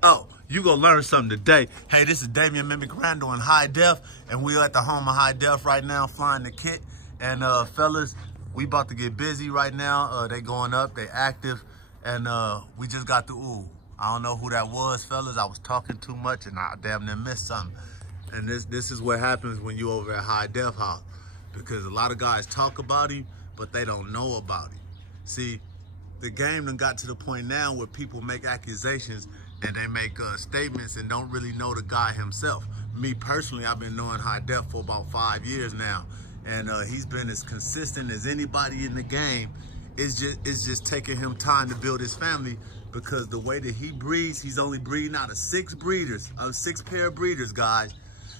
Oh, you gonna learn something today. Hey, this is Damian, Randall, and HiDef, and we're at the home of HiDef right now, flying the kit. And fellas, we about to get busy right now. They going up, they active, and we just got the I don't know who that was, fellas. I was talking too much, and I damn near missed something. And this is what happens when you over at HiDef house, because a lot of guys talk about him, but they don't know about him. See, the game done got to the point now where people make accusations and they make statements and don't really know the guy himself. Me personally, I've been knowing HiDef for about 5 years now, and he's been as consistent as anybody in the game. It's just taking him time to build his family, because the way that he breeds, he's only breeding out of 6 pair of breeders, guys.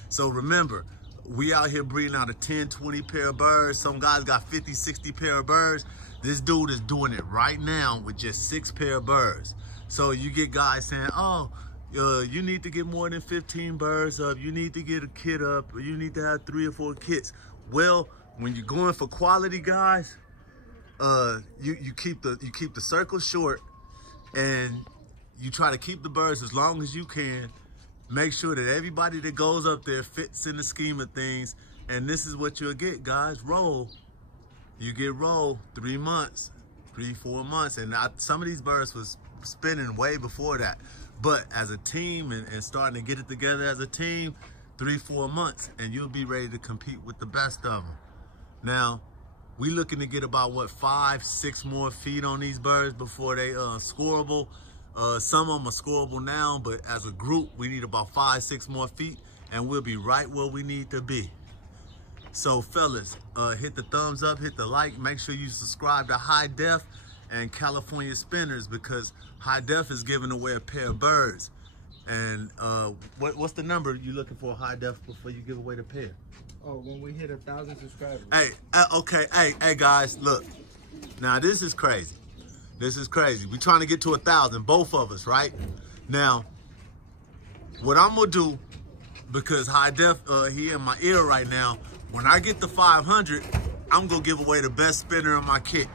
So remember, we out here breeding out of 10, 20 pair of birds. Some guys got 50, 60 pair of birds. This dude is doing it right now with just 6 pair of birds. So you get guys saying, oh, you need to get more than 15 birds up. You need to get a kit up. Or you need to have 3 or 4 kits. Well, when you're going for quality, guys, you keep the circle short, and you try to keep the birds as long as you can. Make sure that everybody that goes up there fits in the scheme of things. And this is what you'll get, guys. Roll. You get roll 3 months, 3, 4 months. And some of these birds was spinning way before that. But as a team and starting to get it together as a team, 3, 4 months, and you'll be ready to compete with the best of them. Now, we looking to get about, what, 5, 6 more feet on these birds before they scoreable. Some of them are scoreable now, but as a group, we need about 5, 6 more feet, and we'll be right where we need to be. So, fellas, hit the thumbs up, hit the like. Make sure you subscribe to HiDef and CaliSpinners, because HiDef is giving away a pair of birds. And what's the number you looking for, HiDef, before you give away the pair? Oh, when we hit 1,000 subscribers. Hey, okay, hey guys, look. Now this is crazy. This is crazy. We're trying to get to 1,000, both of us, right? Now, what I'm gonna do, because HiDef, he in my ear right now, when I get to 500, I'm gonna give away the best spinner in my kit,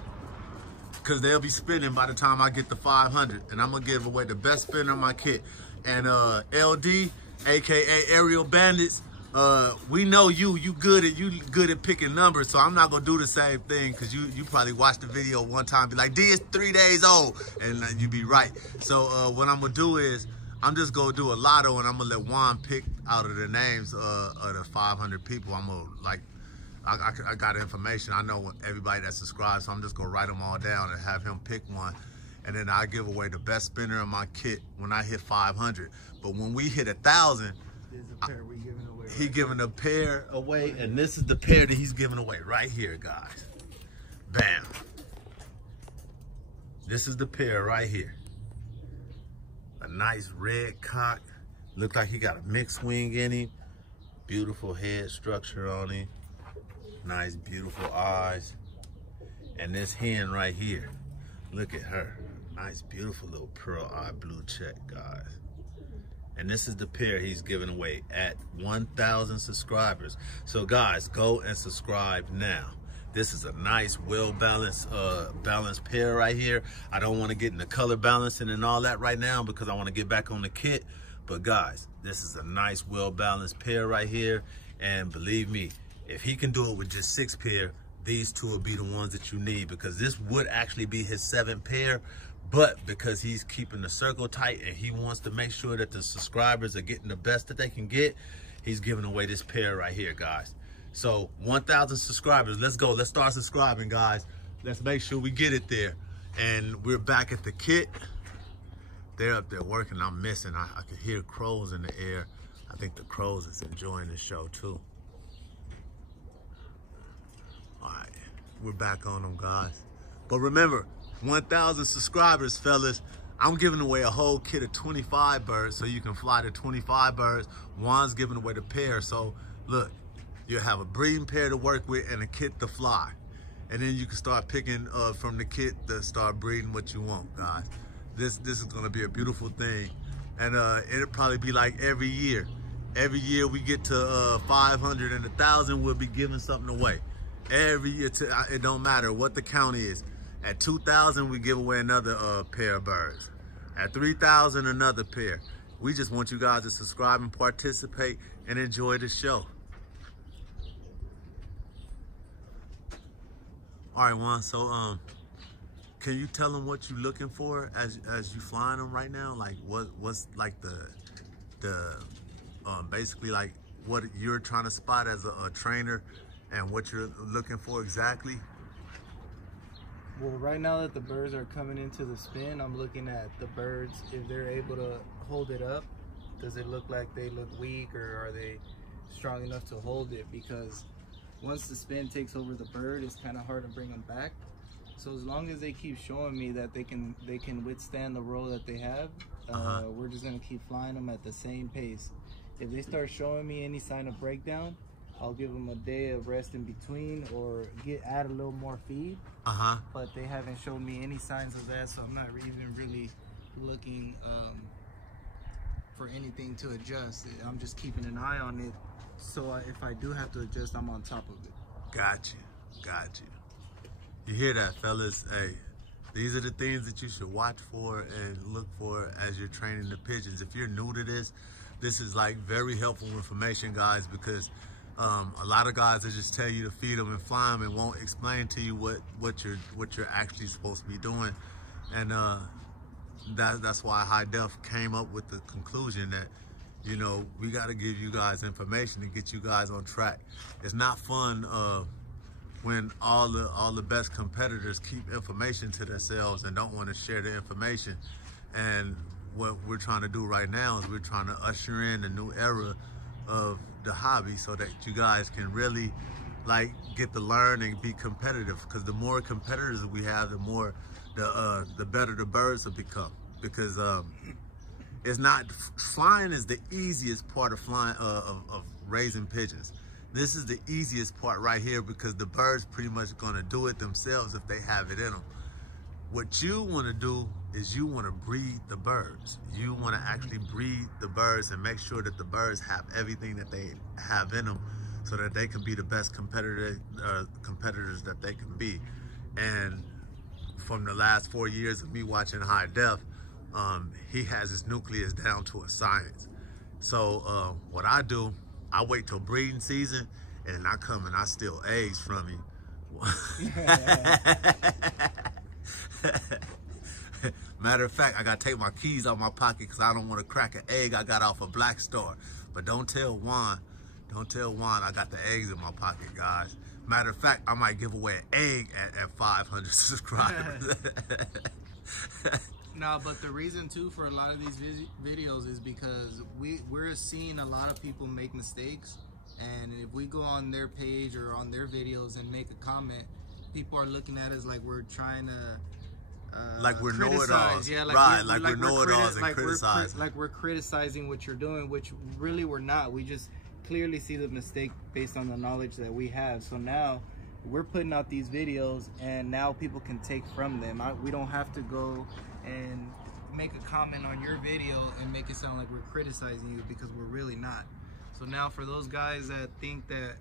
because they'll be spinning by the time I get to 500, and I'm gonna give away the best spinner in my kit. And LD, aka Aerial Bandits, we know you good at picking numbers, so I'm not gonna do the same thing, because you probably watched the video one time, be like, D is 3 days old, and you be right. So what I'm gonna do is, I'm just gonna do a lotto, and I'm gonna let Juan pick out of the names of the 500 people. I'm gonna, like, I got information. I know everybody that subscribes, so I'm just gonna write them all down and have him pick one. And then I give away the best spinner in my kit when I hit 500. But when we hit 1,000, there's a pair we giving away. He giving a pair away, and this is the pair that he's giving away right here, guys. Bam. This is the pair right here. A nice red cock. Look like he got a mixed wing in him. Beautiful head structure on him. Nice, beautiful eyes. And this hen right here. Look at her. Nice, beautiful little pearl eye blue check, guys. And this is the pair he's giving away at 1,000 subscribers. So guys, go and subscribe now. This is a nice, well-balanced balanced pair right here. I don't want to get into color balancing and all that right now, because I want to get back on the kit. But guys, this is a nice, well-balanced pair right here. And believe me, if he can do it with just 6 pair, these 2 will be the ones that you need, because this would actually be his 7th pair. But because he's keeping the circle tight and he wants to make sure that the subscribers are getting the best that they can get, he's giving away this pair right here, guys. So 1,000 subscribers, let's go. Let's start subscribing, guys. Let's make sure we get it there. And we're back at the kit. They're up there working. I'm missing. I can hear crows in the air. I think the crows is enjoying the show too. All right, we're back on them, guys. But remember, 1,000 subscribers, fellas, I'm giving away a whole kit of 25 birds, so you can fly to 25 birds. Juan's giving away the pair. So look, you'll have a breeding pair to work with and a kit to fly. And then you can start picking from the kit to start breeding what you want, guys. This is gonna be a beautiful thing. And it'll probably be like every year. Every year we get to 500 and 1,000, we'll be giving something away. Every year, it don't matter what the count is. At 2,000, we give away another pair of birds. At 3,000, another pair. We just want you guys to subscribe and participate and enjoy the show. All right, Juan, so can you tell them what you're looking for as you flying them right now? Like what's like the basically like what you're trying to spot as a trainer and what you're looking for exactly? Well, right now that the birds are coming into the spin, I'm looking at the birds, if they're able to hold it up. Does it look like they look weak, or are they strong enough to hold it? Because once the spin takes over the bird, it's kind of hard to bring them back. So as long as they keep showing me that they can withstand the roll that they have, we're just gonna keep flying them at the same pace. If they start showing me any sign of breakdown, I'll give them a day of rest in between, or add a little more feed. But they haven't shown me any signs of that, so I'm not even really looking for anything to adjust. I'm just keeping an eye on it, so if I do have to adjust, I'm on top of it. Got you. You hear that, fellas? Hey, these are the things that you should watch for and look for as you're training the pigeons. If you're new to this is like very helpful information, guys, because a lot of guys will just tell you to feed them and fly them and won't explain to you what you're actually supposed to be doing. And that's why HiDef came up with the conclusion that, you know, we got to give you guys information to get you guys on track. It's not fun when all the best competitors keep information to themselves and don't want to share the information. And what we're trying to do right now is we're trying to usher in a new era of the hobby so that you guys can really like get to learn and be competitive, because the more competitors we have, the more the better the birds will become. Because it's not, flying is the easiest part of flying of raising pigeons. This is the easiest part right here, because the birds pretty much gonna do it themselves if they have it in them. What you want to do is you want to breed the birds. You want to actually breed the birds and make sure that the birds have everything that they have in them, so that they can be the best competitors that they can be. And from the last 4 years of me watching HiDef, he has his nucleus down to a science. So what I do, I wait till breeding season, and then I come and I steal eggs from him. Matter of fact, I gotta take my keys out my pocket because I don't want to crack an egg I got off a Black Star. But don't tell Juan I got the eggs in my pocket, guys. Matter of fact, I might give away an egg at 500 subscribers. No, but the reason too for a lot of these videos is because we're seeing a lot of people make mistakes, and if we go on their page or on their videos and make a comment, people are looking at us like we're trying to like we're know-it-alls. Yeah, like we're know-it-alls and criticize. Like we're criticizing what you're doing, which really we're not. We just clearly see the mistake based on the knowledge that we have. So now we're putting out these videos, and now people can take from them. We don't have to go and make a comment on your video and make it sound like we're criticizing you, because we're really not. So now for those guys that think that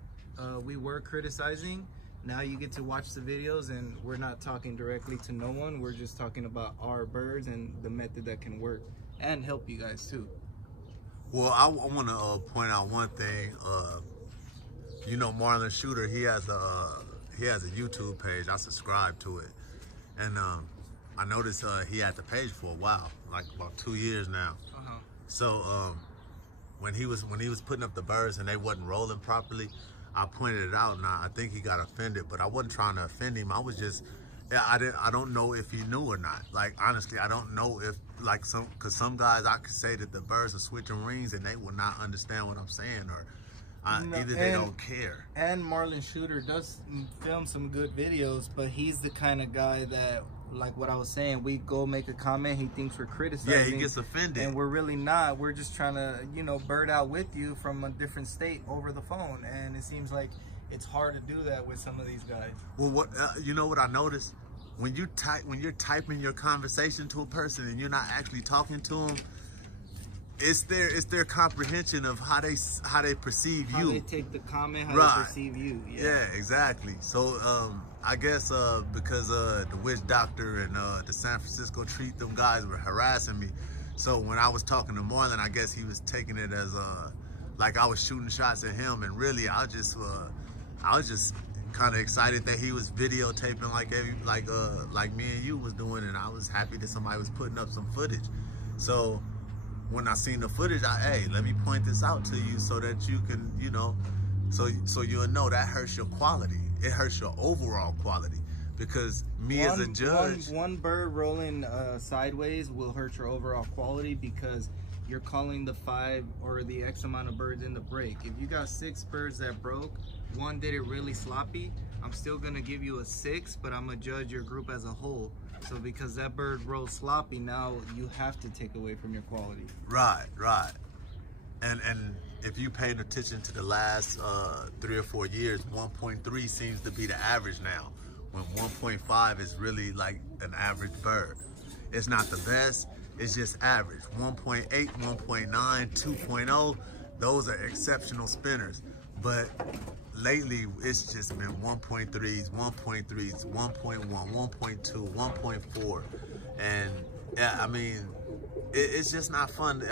we were criticizing, now you get to watch the videos, and we're not talking directly to no one. We're just talking about our birds and the method that can work and help you guys too. Well, I want to point out one thing. You know, Marlon Shooter, he has a YouTube page. I subscribe to it, and I noticed he had the page for a while, like about 2 years now. So when he was putting up the birds and they wasn't rolling properly, I pointed it out, and I think he got offended, but I wasn't trying to offend him. I was just, I don't know if he knew or not. Like, honestly, I don't know if, like, because some guys, I could say that the birds are switching rings and they will not understand what I'm saying, or either they don't care. And Marlon Shooter does film some good videos, but he's the kind of guy that, like what I was saying, we go make a comment, he thinks we're criticizing. Yeah, he gets offended. And we're really not. We're just trying to, you know, bird out with you from a different state over the phone. And it seems like it's hard to do that with some of these guys. Well, what you know what I noticed? When you're typing your conversation to a person and you're not actually talking to them, it's their comprehension of how they perceive you. How they take the comment, how right. they perceive you. Yeah, exactly. So I guess because the witch doctor and the San Francisco treat them guys were harassing me. So when I was talking to Marlon, I guess he was taking it as like I was shooting shots at him, and really I was just kind of excited that he was videotaping like me and you was doing, and I was happy that somebody was putting up some footage. So when I seen the footage, hey, let me point this out to you so that you can, you know, so you'll know that hurts your quality. It hurts your overall quality, because as a judge, one bird rolling sideways will hurt your overall quality, because you're calling the 5 or the X amount of birds in the break. If you got 6 birds that broke, one did it really sloppy, I'm still gonna give you a 6, but I'm gonna judge your group as a whole. So because that bird rolled sloppy, now you have to take away from your quality. Right. And if you paid attention to the last 3 or 4 years, 1.3 seems to be the average now, when 1.5 is really like an average bird. It's not the best, it's just average. 1.8, 1.9, 2.0, those are exceptional spinners. But lately, it's just been 1.3s, 1.3s, 1.1, 1.2, 1.4. And yeah, I mean, it's just not fun.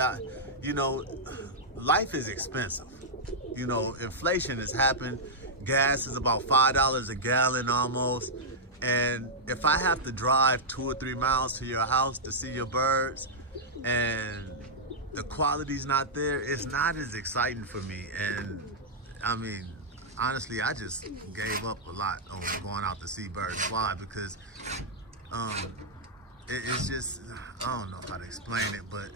You know, life is expensive. You know, inflation has happened. Gas is about $5 a gallon almost. And if I have to drive 2 or 3 miles to your house to see your birds, and the quality's not there, it's not as exciting for me. And I mean, honestly, I just gave up a lot on going out to see birds fly, because it's just, I don't know how to explain it, but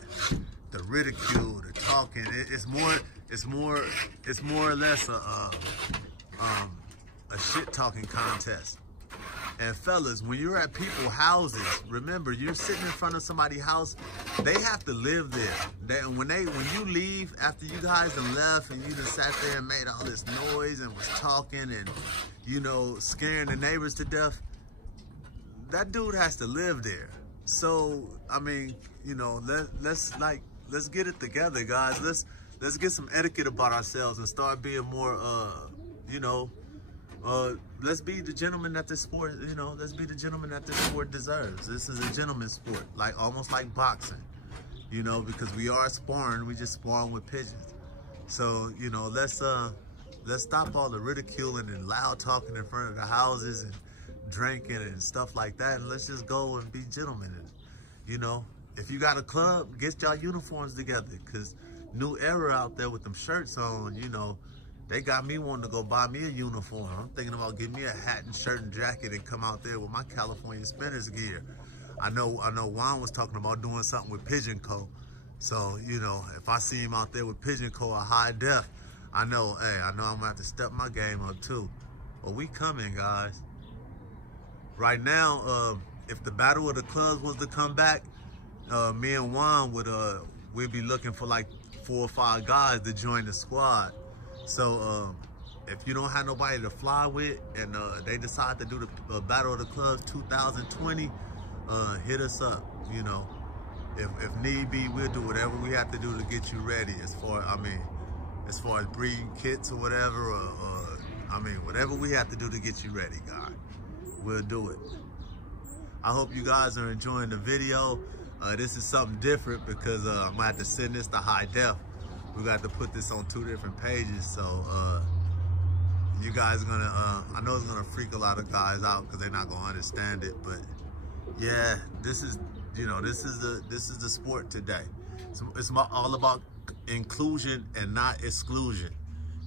the ridicule, the talking, it's more or less a shit talking contest. And fellas, when you're at people's houses, remember, you're sitting in front of somebody's house. They have to live there. When you leave after you guys done left, and you just sat there and made all this noise and was talking and, you know, scaring the neighbors to death, that dude has to live there. So I mean, you know, let's get it together, guys. Let's get some etiquette about ourselves and start being more you know, let's be the gentleman that this sport, you know, let's be the gentleman that this sport deserves. This is a gentleman's sport, like almost like boxing, you know, because we are sparring, we just sparring with pigeons. So, you know, let's stop all the ridiculing and loud talking in front of the houses and drinking and stuff like that, and let's just go and be gentlemen. And, you know, if you got a club, get y'all uniforms together, because new era out there with them shirts on, you know, they got me wanting to go buy me a uniform. I'm thinking about getting me a hat and shirt and jacket and come out there with my California Spinners gear. I know Juan was talking about doing something with Pigeon Co. So, you know, if I see him out there with Pigeon Co. or HiDef, I know I'm gonna have to step my game up too. But we coming, guys. Right now, if the Battle of the Clubs was to come back, me and Juan we'd be looking for like 4 or 5 guys to join the squad. So if you don't have nobody to fly with, and they decide to do the Battle of the Clubs 2020, hit us up. You know, if need be, we'll do whatever we have to do to get you ready. As far as breeding kits or whatever, or I mean, whatever we have to do to get you ready, guys, we'll do it. I hope you guys are enjoying the video. This is something different, because I'm gonna have to send this to HiDef. We got to put this on 2 different pages, so you guys are gonna, I know it's gonna freak a lot of guys out because they're not gonna understand it, but yeah, this is, you know, this is the sport today. It's all about inclusion and not exclusion.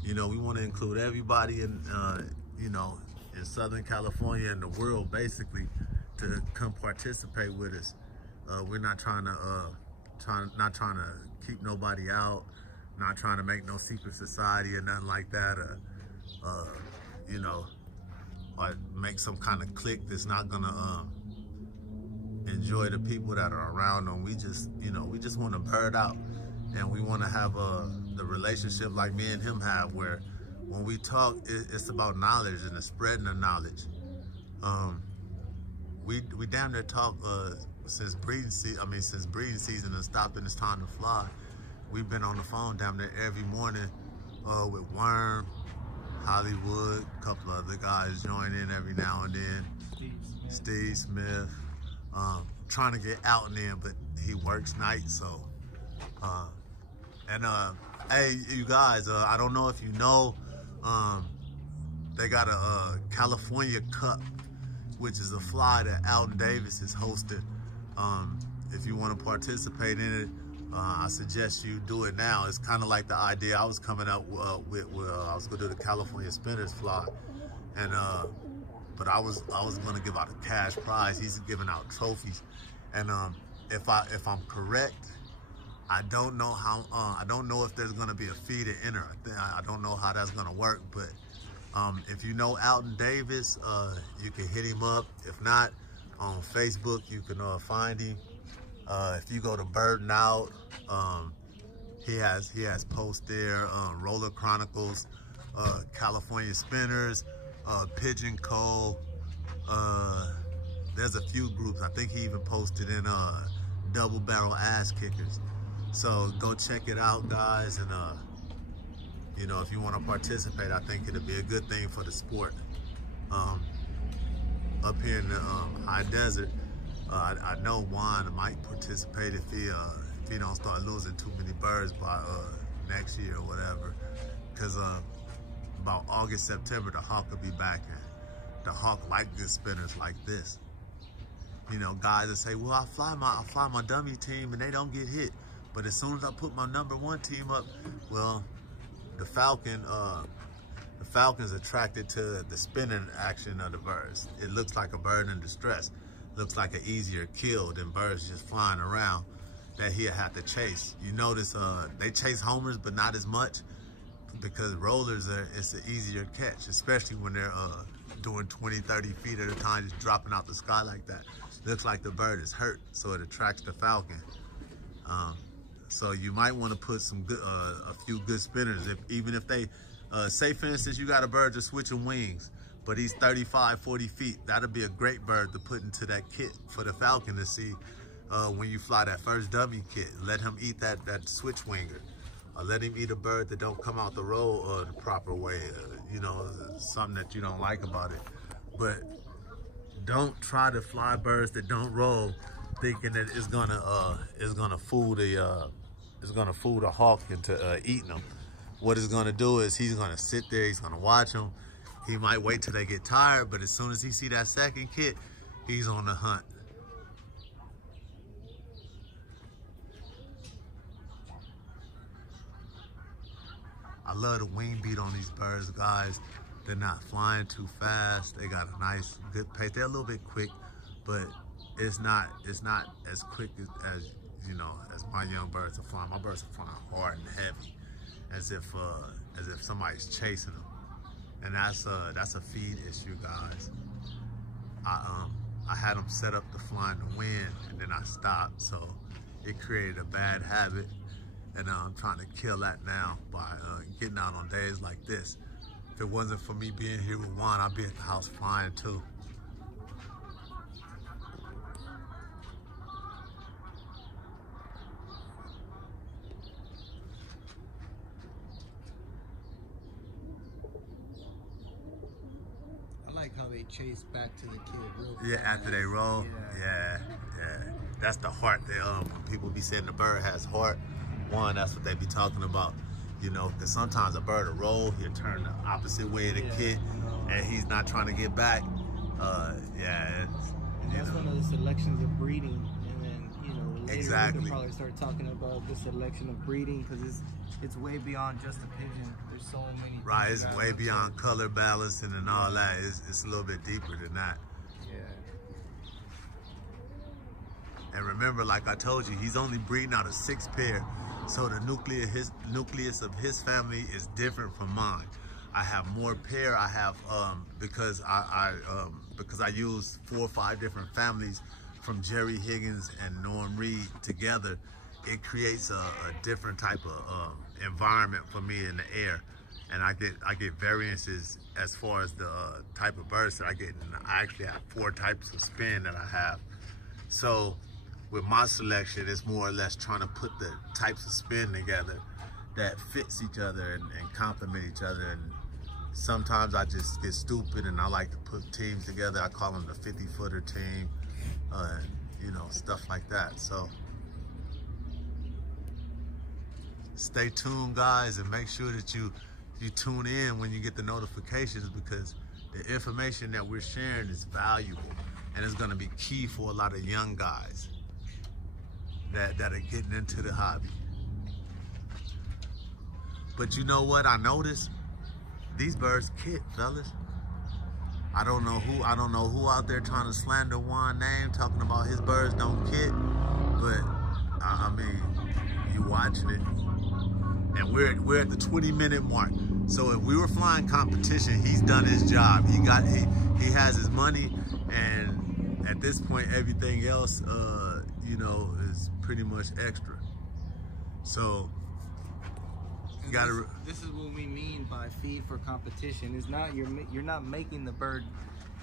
You know, we want to include everybody in, you know, in Southern California and the world, basically, to come participate with us. We're not trying to keep nobody out. Not trying to make no secret society or nothing like that, you know, or make some kind of clique that's not gonna enjoy the people that are around them. We just, you know, we just want to bird out, and we want to have the relationship like me and him have, where when we talk, it's about knowledge and the spreading of knowledge. We damn near talk since breeding season and stopped, and it's time to fly. we've been on the phone damn near every morning with Worm, Hollywood, a couple of other guys join in every now and then. Steve Smith. Trying to get out and in, but he works nights, so. Hey, you guys, I don't know if you know, they got a California Cup, which is a fly that Alton Davis is hosting. If you want to participate in it, I suggest you do it now. It's kind of like the idea I was coming up with I was going to do the California Spinners fly, and but I was going to give out a cash prize. He's giving out trophies, and if I'm correct, I don't know how. I don't know if there's going to be a fee to enter. I don't know how that's going to work, but if you know Alton Davis, you can hit him up. If not, on Facebook, you can find him. If you go to Bird Out, he has posts there, Roller Chronicles, California Spinners, Pigeon Co. There's a few groups. I think he even posted in Double Barrel Ass Kickers. So go check it out, guys. And you know, if you want to participate, I think it'll be a good thing for the sport. Up here in the high desert, I know Juan might participate if he don't start losing too many birds by next year or whatever. Because about August, September, the hawk will be back, and the hawk like good spinners like this. You know, guys that say, well, I fly my dummy team and they don't get hit. But as soon as I put my #1 team up, well, the Falcon's attracted to the spinning action of the birds. It looks like a bird in distress. Looks like an easier kill than birds just flying around that he'll have to chase. You notice they chase homers, but not as much, because rollers it's an easier catch, especially when they're doing 20, 30 feet at a time, just dropping out the sky like that. Looks like the bird is hurt, so it attracts the falcon. So you might want to put some good, a few good spinners. Even if they, say for instance, you got a bird that's switching wings, but he's 35, 40 feet. That'll be a great bird to put into that kit for the falcon to see when you fly that first dummy kit. Let him eat that switch winger. Or let him eat a bird that don't come out the roll the proper way. You know, something that you don't like about it. But don't try to fly birds that don't roll, thinking that it's gonna fool the hawk into eating them. What it's gonna do is he's gonna sit there, he's gonna watch them. He might wait till they get tired, but as soon as he see that second kit, he's on the hunt. I love the wing beat on these birds, guys. They're not flying too fast. They got a nice, good pace. They're a little bit quick, but it's not as quick as you know, as my young birds are flying. My birds are flying hard and heavy, as if somebody's chasing them, and that's a feed issue, guys. I had them set up to fly in the wind, and then I stopped, so it created a bad habit, and I'm trying to kill that now by getting out on days like this. If it wasn't for me being here with Juan, I'd be at the house flying too. I like how they chase back to the kid real fast. Yeah, after they roll. Yeah. That's the heart. When people be saying the bird has heart, one, that's what they be talking about. You know, because sometimes a bird will roll, he'll turn the opposite way of the kit, and he's not trying to get back. And that's one of the selections of breeding. And then, you know, later we can probably start talking about the selection of breeding, because it's way beyond just a pigeon. There's so many. Right, it's way beyond color balancing and all that. It's a little bit deeper than that. Yeah. And remember, like I told you, he's only breeding out of 6 pair. So the nucleus of his family is different from mine. I have more pair. I have because I use 4 or 5 different families from Jerry Higgins and Norm Reed together. It creates a different type of environment for me in the air, and I get variances as far as the type of birds that I get. And I actually have 4 types of spin that I have. So with my selection, it's more or less trying to put the types of spin together that fits each other and complement each other. And sometimes I just get stupid and I like to put teams together. I call them the 50-footer team, you know, stuff like that. So stay tuned, guys, and make sure that you tune in when you get the notifications, because the information that we're sharing is valuable and it's going to be key for a lot of young guys that are getting into the hobby. But you know what I noticed? These birds kit, fellas. I don't know who out there trying to slander Juan's name, talking about his birds don't kit, but I mean, you watching it, and we're at the 20-minute mark. So if we were flying competition, he's done his job. He has his money, and at this point, everything else, you know, is pretty much extra. So you gotta. This is what we mean by feed for competition. It's not you're not making the bird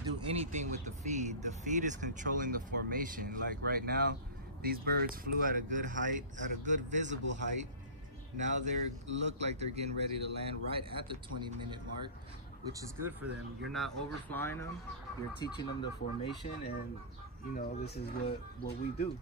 do anything with the feed. The feed is controlling the formation. Like right now, these birds flew at a good height, at a good visible height. Now they look like they're getting ready to land right at the 20-minute mark, which is good for them. You're not overflying them. You're teaching them the formation, and you know, this is what we do.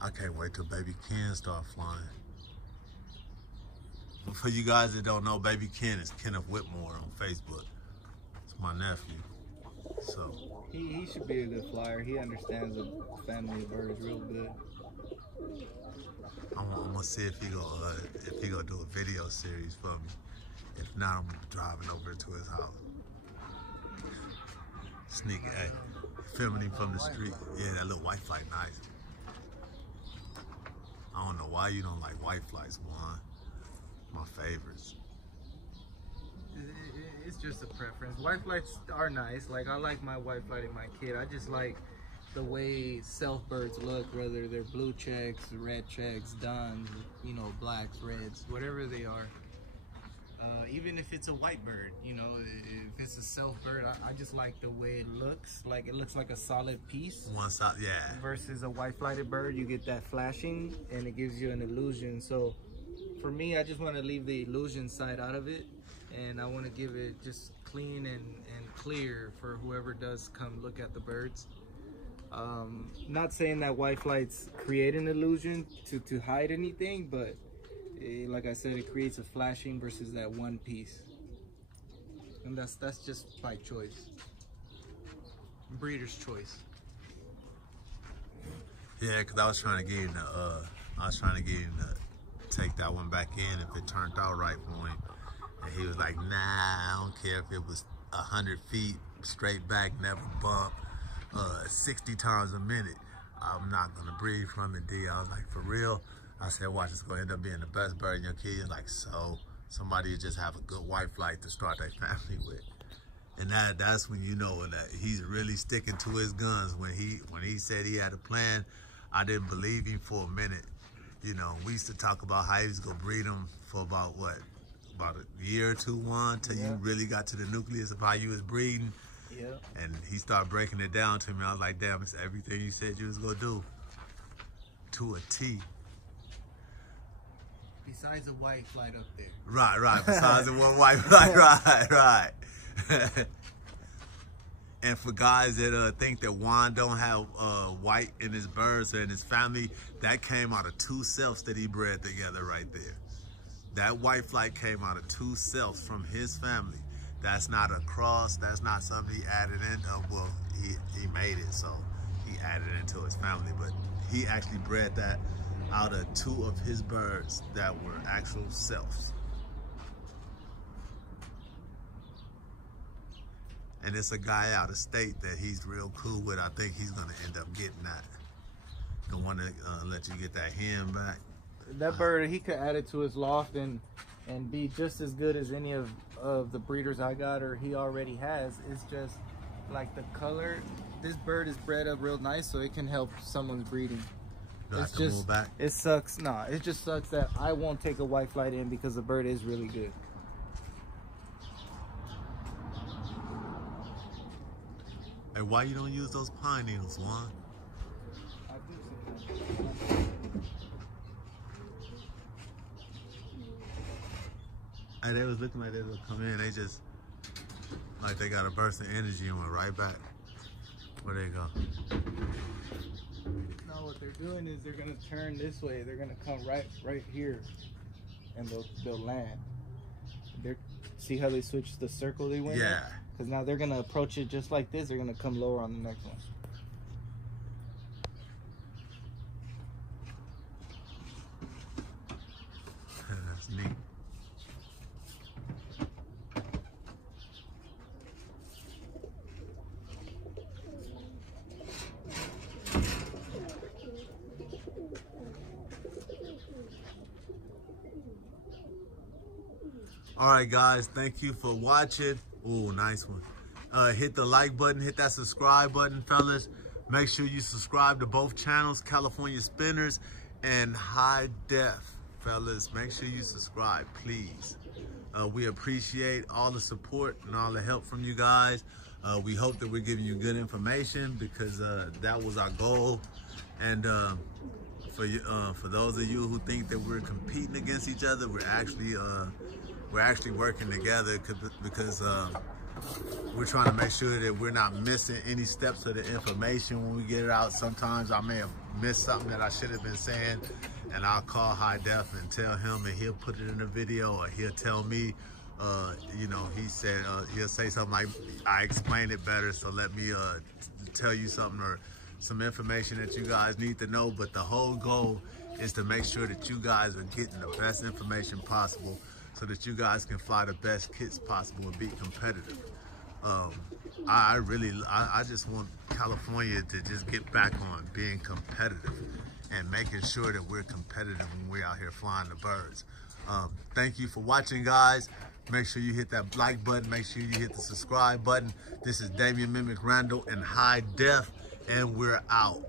I can't wait till baby Ken start flying. For you guys that don't know, baby Ken is Kenneth Whitmore on Facebook. It's my nephew. So he should be a good flyer. He understands the family of birds real good. I'm gonna see if he gonna do a video series for me. If not, I'm driving over to his house. Sneaking, hey, filming him from the street. Yeah, that little white flight, nice. I don't know why you don't like white flights, Juan. My favorites. It's just a preference. White flights are nice. Like, I like my white flight in my kid. I just like the way self birds look, whether they're blue checks, red checks, duns, you know, blacks, reds, whatever they are. Even if it's a white bird, you know, if it's a self bird, I just like the way it looks. Like, it looks like a solid piece. One side, yeah. Versus a white flighted bird, you get that flashing and it gives you an illusion. So for me, I just want to leave the illusion side out of it, and I want to give it just clean and clear for whoever does come look at the birds. Not saying that white flights create an illusion to hide anything, but like I said, it creates a flashing versus that one piece, and that's just by choice, breeder's choice. Yeah, because I was trying to get him to take that one back in if it turned out right for him, and he was like, nah, I don't care if it was 100 feet straight back, never bump, 60 times a minute, I'm not gonna breed from it, D. I was like, for real? I said, watch, it's gonna end up being the best bird in your kid. He's like, so somebody just have a good white flight to start their family with. And that's when you know that he's really sticking to his guns. When he said he had a plan, I didn't believe him for a minute. You know, we used to talk about how he was gonna breed them for about a year or two, till you really got to the nucleus of how you was breeding. Yeah. And he started breaking it down to me. I was like, damn, it's everything you said you was gonna do, to a T. Besides the white flight up there. Right. Besides the one white flight, right. And for guys that think that Juan don't have white in his birds or in his family, that came out of two selves that he bred together right there. That white flight came out of two selves from his family. That's not a cross. That's not something he added in. Well, he made it, so he added it into his family. But he actually bred that out of two of his birds that were actual selves. And it's a guy out of state that he's real cool with. I think he's gonna end up getting that. Don't want to let you get that hen back. That bird, he could add it to his loft and be just as good as any of the breeders I got or he already has. It's just like the color. This bird is bred up real nice, so it can help someone's breeding. It's just, it sucks. Nah, it just sucks that I won't take a white flight in because the bird is really good. Hey, why you don't use those pine needles, Juan? I do see that. Hey, they was looking like they would come in. They just, like they got a burst of energy and went right back. Where they go? No, what they're doing is they're gonna turn this way. They're gonna come right here, and they'll land. See how they switched the circle they went? Yeah. Because now they're gonna approach it just like this. They're gonna come lower on the next one. That's neat. All right, guys, thank you for watching. Ooh, nice one. Hit the like button, hit that subscribe button, fellas. Make sure you subscribe to both channels, CaliSpinners and HiDef, fellas. Make sure you subscribe, please. We appreciate all the support and all the help from you guys. We hope that we're giving you good information because that was our goal. And for those of you who think that we're competing against each other, we're actually working together because we're trying to make sure that we're not missing any steps of the information when we get it out. Sometimes I may have missed something that I should have been saying, and I'll call HiDef and tell him, and he'll put it in a video, or he'll tell me, you know, he said, he'll say something like, I explained it better, so let me tell you something or some information that you guys need to know. But the whole goal is to make sure that you guys are getting the best information possible so that you guys can fly the best kits possible and be competitive. I just want California to just get back on being competitive and making sure that we're competitive when we're out here flying the birds. Thank you for watching, guys. Make sure you hit that like button. Make sure you hit the subscribe button. This is Damian Randall and HiDef, and we're out.